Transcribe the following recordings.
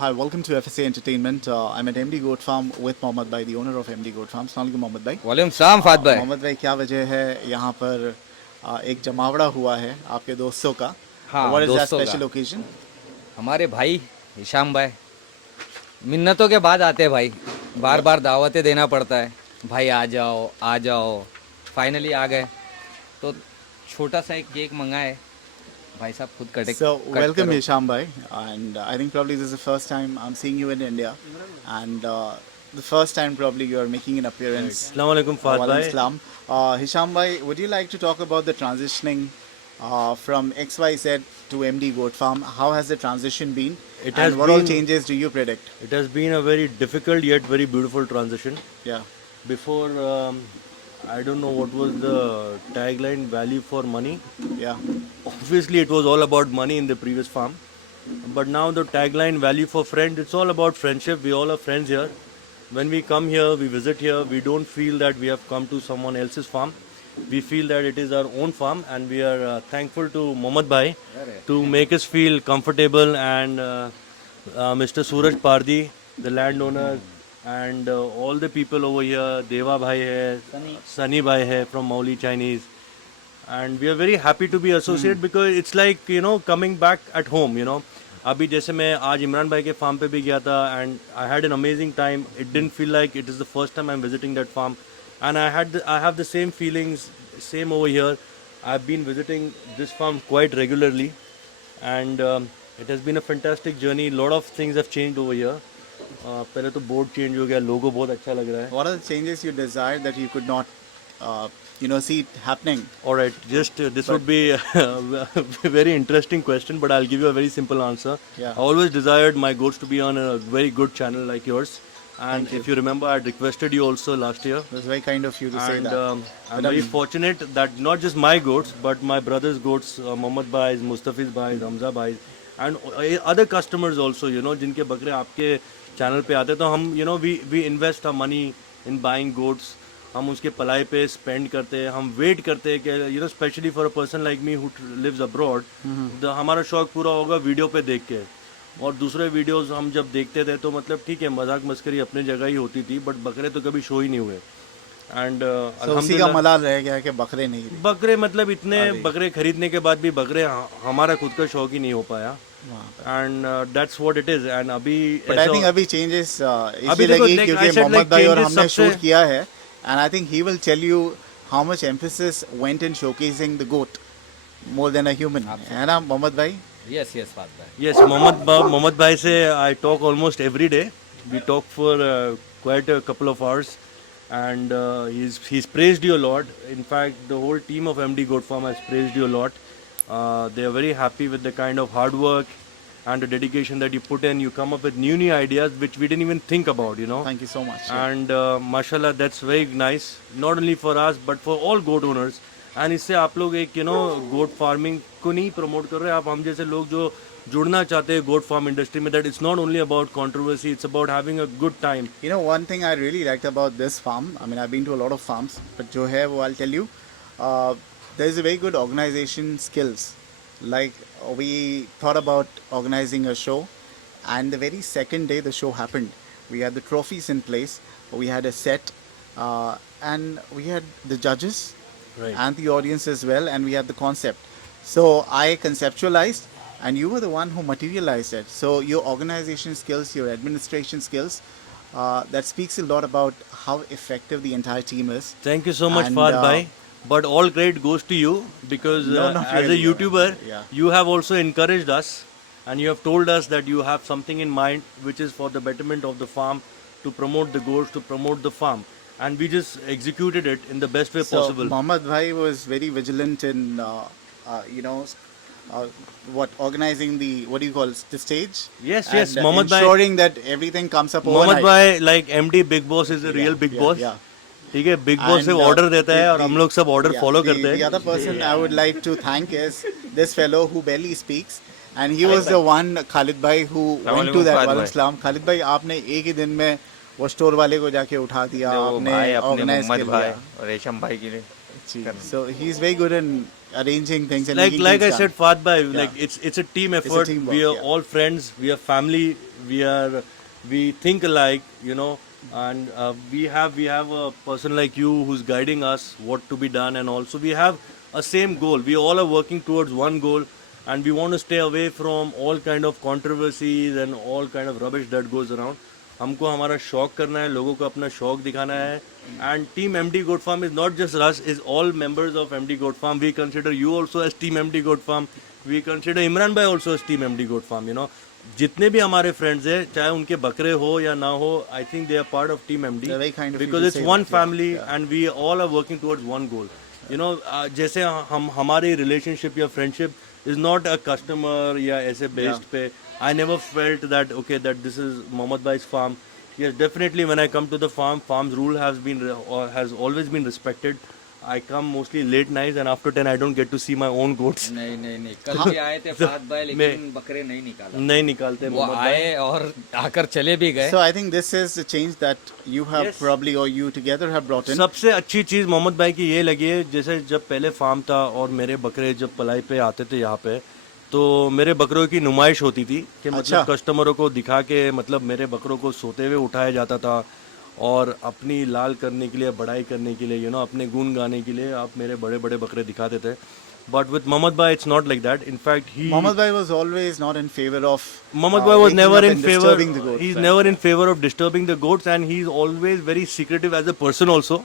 Hi, welcome to FSA Entertainment. I'm at MD Goat Farm with Mohammed Bhai, the owner of MD Goat Farm. Assalamu alaikum, Mohammed Bhai. वालेकुम सलाम फात भाई। मोहम्मद भाई, क्या वजह है यहाँ पर एक जमावड़ा हुआ है आपके दोस्तों का? हाँ, What is that दोस्तों का special occasion? हमारे भाई हिशाम भाई मिन्नतों के बाद आते हैं भाई। बार बार दावतें देना पड़ता है, भाई आ जाओ आ जाओ। फाइनली आ गए तो छोटा सा एक केक मंगाए, भाई साहब खुद कट So, कट welcome करो। Hysham Bhai, and I think probably this is the first time I'm seeing you in India, and the first time probably you are making an appearance. Assalamu alaikum Fahad Walaikum bhai. Salam. Hysham Bhai, would you like to talk about the transitioning from XYZ to MD Goat Farm? How has the transition been? It And has what all been- changes do you predict? It has been a very difficult yet very beautiful transition. Yeah. Before, I don't know what was the tagline, value for money. Yeah. Obviously, it was all about money in the previous farm. But now the tagline, value for friend, it's all about friendship. We all are friends here. When we come here, we visit here, we don't feel that we have come to someone else's farm. We feel that it is our own farm, and we are thankful to Mohammed Bhai to make us feel comfortable, and Mr. Suraj Pardi, the landowner, and all the people over here, Deva Bhai hai, Sunny Bhai hai from Mauli Chinese, and we are very happy to be associated because it's like coming back at home. अभी जैसे मैं आज इमरान भाई के farm पे भी गया था and I had an amazing time. It didn't feel like it is the first time I am visiting that farm and I have the same feelings same over here. I have been visiting this farm quite regularly and it has been a fantastic journey. Lot of things have changed over here. पहले तो board change हो गया, लोगो बहुत अच्छा लग रहा है. What are the changes you desired that you could not, see it happening? Alright, just this would be a very interesting question, but I'll give you a very simple answer. Yeah. I always desired my goats to be on a very good channel like yours. And if you remember, I had requested you also last year. It was very kind of you to say And that. I'm But very fortunate that not just my goats, but my brother's goats, Mohammed Bhai's, Mustafi's Bhai's, Hamza Bhai's, and other customers also, जिनके बकरे आपके channel पे आते हैं, तो हम, we invest our money in buying goats. हम उसके पलाई पे स्पेंड करते हैं, हम वेट करते हैं कि specially for a person like me who lives abroad, हमारा शौक पूरा होगा वीडियो पे देख के. और दूसरे वीडियोस हम जब देखते थे तो मतलब ठीक है, मजाक मस्करी अपनी जगह ही होती थी, बट बकरे तो कभी शो ही नहीं हुए. एंड So, उसी का मलाल रह गया कि बकरे नहीं रहे. बकरे मतलब इतने बकरे खरीदने के बाद भी बकरे हमारा खुद का शौक ही नहीं हो पाया. And that's what it is. And अभी But I think अभी changes अभी इसलिए देखो, लगी like I क्योंकि said, मोहम्मद like भाई और changes हमने सबसे- शूट किया है, and I think he will tell you how much emphasis went in showcasing the goat more than a human. है ना मोहम्मद भाई? यस यस फात भाई। Yes, Mohammed Bhai से I talk almost every day. We talk for quite a couple of hours, and he's praised you a lot. In fact, the whole team of MD Goat Farm has praised you a lot. They are very happy with the kind of hard work and the dedication that you put in. You come up with new ideas which we didn't even think about. Thank you so much. And mashallah, that's very nice. Not only for us but for all goat owners. And इससे आप लोग एक गोट farming को नहीं promote कर रहे, आप हम जैसे लोग जो जुड़ना चाहते हैं गोट फार्म इंडस्ट्री में, that it's not only about controversy, it's about having a good time. One thing I really liked about this farm, I mean, I've been to a lot of farms, but जो है वो I'll tell you, there is a very good organization skills. Like we thought about organizing a show, and the very second day the show happened, we had the trophies in place, we had a set, and we had the judges. Right. And the audience as well, and we had the concept. So I conceptualized, and you were the one who materialized it. So your organization skills, your administration skills, that speaks a lot about how effective the entire team is. Thank you so much, And, Fahad Bhai. But all credit goes to you because No, not as a really. YouTuber, Yeah. you have also encouraged us, and you have told us that you have something in mind which is for the betterment of the farm, to promote the goats, to promote the farm. And we just executed it in the best way So possible. Mohammed Bhai was very vigilant in, organizing the, what do you call it, the stage? Yes, and yes, Mohammed Bhai. ensuring that everything comes up Mohammad overnight. भाई like MD Big Boss is a real big Yeah, boss. yeah. ठीक है, big boss से And, order देता है और the- हम लोग सब ऑर्डर yeah, फॉलो the- करते The हैं. other person I would like to thank is this fellow who barely speaks, and he was the one, Khalid Bhai, who went to that. Walaikum Salam. Khalid Bhai, आपने एक ही दिन में वो store वाले को जाके उठा दिया, वो आपने भाई अपने ऑर्गेनाइज मोहम्मद कर भाई लिया. और हिशम भाई के लिए So he is very good in arranging things and like making like I things said, done. Fat Bhai, Yeah. like it's a team effort. teamwork, We are yeah. all friends. We are family. We think alike, you know, and we have a person like you who's guiding us what to be done, and also we have a same goal. We all are working towards one goal, and we want to stay away from all kind of controversies and all kind of rubbish that goes around. हमको हमारा शौक करना है, लोगों को अपना शौक दिखाना है. And team MD Goat Farm is not just us, is all members of MD Goat Farm. We consider you also as team MD Goat Farm. We consider Imran Bhai also as team MD Goat Farm, you know. जितने भी हमारे friends हैं, चाहे उनके बकरे हो या ना हो, I think they are part of team MD They're very kind of you because to it's say one that, yeah, family yeah. And we all are working towards one goal. You know, जैसे हम हमारी relationship या friendship is not a customer या ऐसे based पे. I never felt that okay that this is Mohammad भाई's farm. Yes, definitely. When I come to the farm, farm's rule has always been respected. I come mostly late nights, and after 10, I don't get to see my own goats. नहीं नहीं नहीं, कल भी आए थे फात भाई, लेकिन बकरे नहीं निकाला. नहीं निकालते वो मोहम्मद भाई. आए और आकर चले भी गए. So I think this is the change that you have Yes. probably, or you together have brought in. सबसे अच्छी चीज मोहम्मद भाई की ये लगी है, जैसे जब पहले फार्म था और मेरे बकरे जब पलाई पे आते थे यहाँ पे, तो मेरे बकरों की नुमाइश होती थी कि मतलब अच्छा। कस्टमरों को दिखा के, मतलब मेरे बकरों को सोते हुए उठाया जाता था और अपनी लाल करने के लिए, बड़ाई करने के लिए, यू नो, अपने गुण गाने के लिए आप मेरे बड़े बड़े बकरे दिखाते थे. बट विथ मोहम्मद भाई it's not like that. In fact he Mohammed Bhai was always not in favor of Mohammed Bhai was waking never up in and favor. disturbing the goats, He's right? never in favor of disturbing the goats, and he's always very secretive as a person also.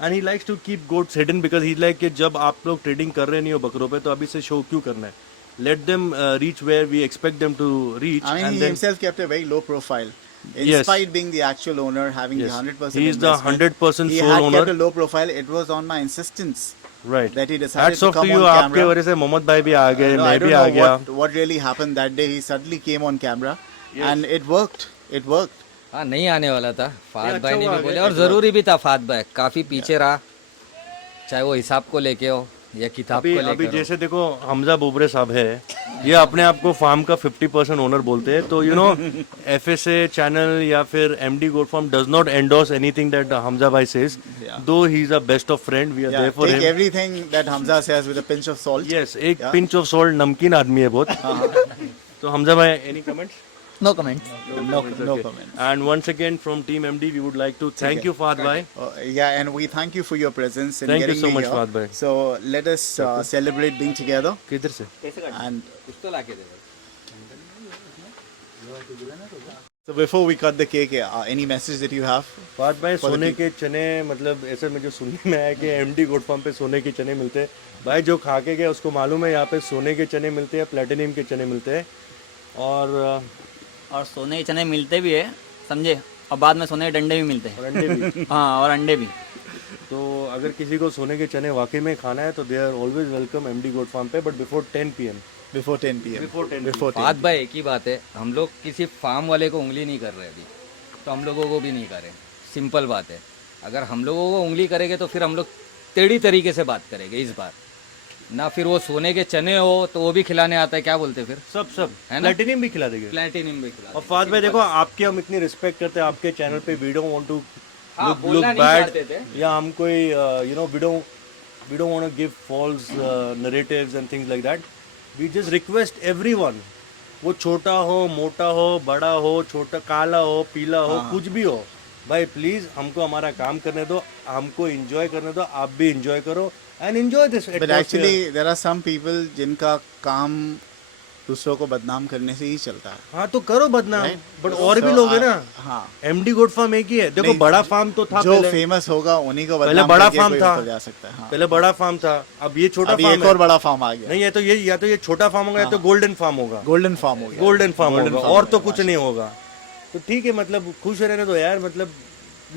And he likes to keep goats hidden because he's like कि जब आप लोग trading कर रहे नहीं हो बकरों पे, तो अभी से शो क्यों करना है? Let them reach where we expect them to reach. I mean, and he then himself kept a very low profile. In Yes. spite being the actual owner, having Yes. the 100% He is the investment, 100% he sole had owner. kept a low profile. It was on my insistence right. that he decided Hats to off come to you. on आपके camera. वजह से मोहम्मद भाई भी आ गए, No, I मैं don't भी आ know गया. what really happened that day. He suddenly came on camera, and it worked. It worked. हाँ, नहीं आने वाला था. फात अच्छा भाई ने हुआ भी आ बोले, गया, और जरूरी भी था. फात भाई काफी पीछे रहा, चाहे वो हिसाब को लेके हो या किताब अभी को अभी लेकर हो. जैसे देखो हमजा बोबरे साहब है, ये अपने आप को फार्म का 50% ओनर बोलते हैं. तो यू नो, एफएसए चैनल या फिर MD goat farm does not endorse anything that Hamza भाई says, though he is a best of friend. We are Yeah, there for take him. everything that Hamza says with a pinch of salt. Yes, एक Yeah. Pinch of salt. नमकीन आदमी है बहुत. तो हमजा भाई, any comments? No comment. No comments. And once again from team MD, we would like to thank you, Fahad bhai. Yeah, and we thank you for your presence in Thank you getting so me much, here. Fahad bhai. So let us celebrate being together. किधर से? And कुछ तो लाके दे भाई. so before we cut the cake, any message that you have? Fahad भाई, For the सोने people. के चने, मतलब ऐसे मुझे सुनने में आया कि एमडी गोट फार्म पे सोने के चने मिलते हैं. भाई जो खा के गया उसको मालूम है, यहाँ पे सोने के चने मिलते हैं, प्लेटिनियम के चने मिलते हैं. और सोने के चने मिलते भी है, समझे, और बाद में सोने के डंडे भी मिलते हैं. और अंडे भी. हाँ, और अंडे भी. तो अगर किसी को सोने के चने वाकई में खाना है तो they are always welcome MD goat farm पे, but before 10 PM. Before 10 p.m. Before 10 Before 10. फात भाई, एक ही बात है, हम लोग किसी फार्म वाले को उंगली नहीं कर रहे अभी, तो हम लोगों को भी नहीं करें. सिंपल बात है. अगर हम लोगों को उंगली करेंगे तो फिर हम लोग टेढ़ी तरीके से बात करेंगे इस बार ना. फिर वो सोने के चने हो तो वो भी खिलाने आता है, क्या बोलते फिर, सब है ना? प्लेटिनियम भी खिला देंगे. प्लेटिनियम भी खिला. और फहद भाई देखो, आपके हम इतनी रिस्पेक्ट करते हैं, आपके चैनल पे वी डोंट वांट टू हाँ, लुक बोलना नहीं बैड, चाहते थे. या हम कोई you know, we don't want to give false narratives and things like that. We just request everyone, वो छोटा हो, मोटा हो, बड़ा हो, छोटा, काला हो, पीला हो, कुछ भी हो, भाई प्लीज हमको हमारा काम करने दो, हमको एंजॉय करने दो. आप भी एंजॉय करो and enjoy this. But actually, there are some people जिनका काम दूसरों को बदनाम करने से ही चलता है. हाँ तो करो बदनाम, Right? बट और भी So, लोग है ना. हाँ. एमडी गोट फार्म एक ही है. देखो नहीं, बड़ा फार्म तो था जो पहले. फेमस होगा उन्हीं को पहले बदनाम बड़ा करके फार्म कोई था. ऊपर जा सकता है. हाँ. पहले बड़ा फार्म था, अब ये छोटा अभी फार्म एक है. और बड़ा फार्म आ गया. नहीं, या तो ये छोटा फार्म होगा, या तो गोल्डन फार्म होगा. गोल्डन फार्म हो गया. गोल्डन फार्म Golden होगा, farm और तो होगा. कुछ नहीं होगा. तो ठीक है, मतलब खुश रहने दो यार, मतलब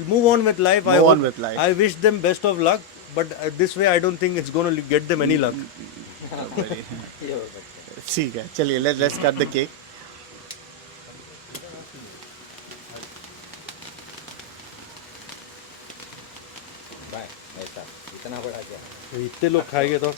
move on with life. Move on with life. I wish them best of luck, but this way I don't think it's gonna get them any luck. ठीक है, चलिए let's cut the cake. भाई ऐसा इतना बड़ा क्या. इतने लोग खाएंगे तो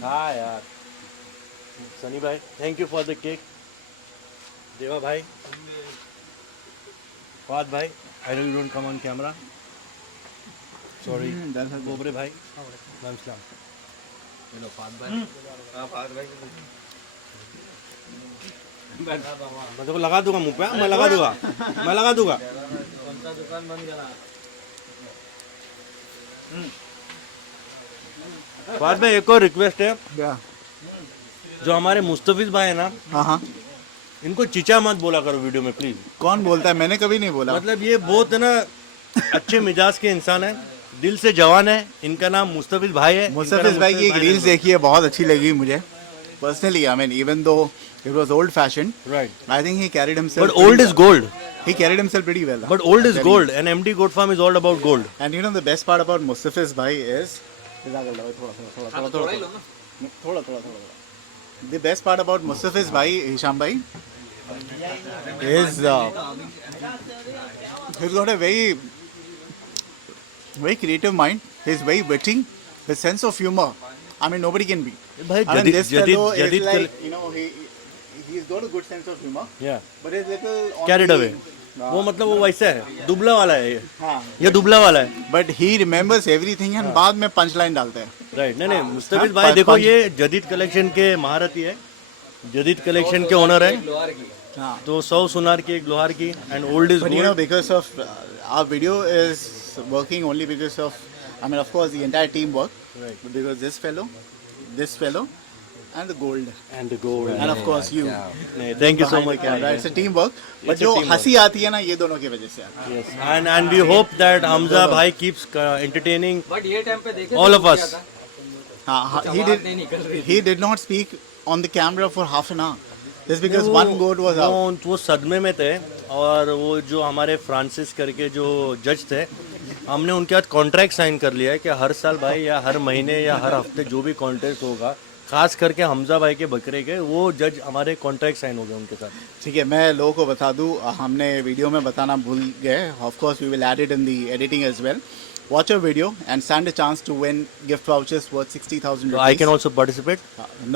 खा यार. Sunny bhai, thank you for the cake. Deva bhai, Fahad bhai, I know you don't come on camera. Sorry. Bobre bhai, Salam. Hello Fahd भाई हाँ फाद भाई मैं तो लगा दूंगा मुंह पे, मैं लगा दूंगा फहद भाई एक और रिक्वेस्ट है, क्या? जो हमारे मुस्तफिज भाई है ना, हाँ हाँ, इनको चिचा मत बोला करो वीडियो में प्लीज। कौन बोलता है? मैंने कभी नहीं बोला। मतलब ये बहुत है ना अच्छे मिजाज के इंसान है, दिल से जवान है। इनका नाम मुस्तफिज भाई है। मुस्तफिज भाई की एक रील्स देखी है, बहुत अच्छी लगी मुझे personally. I mean even though it was old fashion, right, I think he carried himself, but old is gold, he carried himself pretty well. but old is gold and MD Goat Farm is all about gold. And you know the best part about Mustafiz bhai is the best part about Mustafiz bhai, Hysham bhai, is he's got a very creative mind. He's very witty. His sense of humor, I mean nobody can beat. भाई I mean, this fellow is जदीद like, you know, he's got a good sense of humor, yeah, but he's little on carried the- away. वो मतलब वो वैसा है, दुबला वाला है ये, हाँ, ये दुबला वाला है, but he remembers everything and बाद में पंच लाइन डालते हैं. राइट। नहीं मुस्तफिज हाँ, भाई देखो, पाँच- ये जदीद कलेक्शन के महारथी है, जदीद कलेक्शन के ओनर है, लोहार की हाँ. तो 100 सुनार की, एक लोहार की, and old is But you know, gold. because of our video is working only because of, I mean, of course, the entire team work. Right. But because this fellow, and the gold, and gold, and of course you. Thank you so Behind the much. camera. It's a teamwork. But It's a जो teamwork. हंसी आती है ना, ये दोनों की वजह से आती है. Yes, and we hope that Hamza bhai keeps entertaining but ये टाइम पे देखे all तो of क्या us. था? हाँ, कुछ he आवाज नहीं did. निकल रही थी। He did not speak on the camera for half an hour. Just because one goat was out. वो सदमे में थे, और वो जो हमारे फ्रांसिस करके जो जज थे, हमने उनके साथ कॉन्ट्रैक्ट साइन कर लिया है कि हर साल भाई या हर महीने या हर हफ्ते जो भी कॉन्टेस्ट होगा, खास करके हमजा भाई के बकरे के, वो जज हमारे कॉन्ट्रैक्ट साइन हो गए उनके साथ। ठीक है, मैं लोगों को बता दूं, हमने वीडियो में बताना भूल गए. Of course, we will add it in the editing as well. Watch our video and stand a chance to win gift vouchers worth 60,000 So rupees. I can also participate.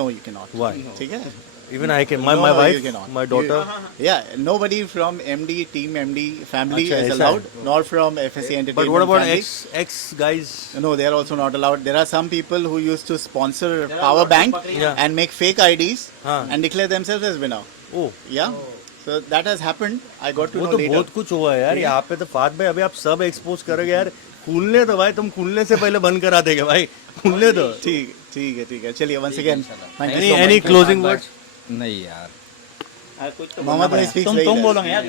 No, you cannot. Why? ठीक है? Even I can. My No, you wife, cannot. my daughter. Yeah, nobody from MD, Team MD family अच्छा, is ऐसा allowed, है? nor from FSA Entertainment But what about family. ex guys? No, they are also not allowed. There are some people who used to sponsor Power Bank Yeah. and make fake IDs हाँ. and declare themselves as winner. Oh, Yeah. So that has happened. I got to वो know तो later. बहुत कुछ हुआ है यार यहाँ पे। तो फात भाई अभी आप सब एक्सपोज करोगे यार, खुलने दो भाई, तुम खुलने से पहले बंद करा देंगे भाई, खुलने दो। ठीक है. चलिए once again. Thank you so Any much. closing words? नहीं यार, Mohammed Bhai speaks very तुम less. बोलोगे यार,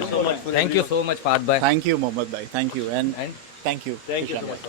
thank you so much Fahd भाई. Thank you, Mohammed Bhai. Thank you and thank you. Thank you so much.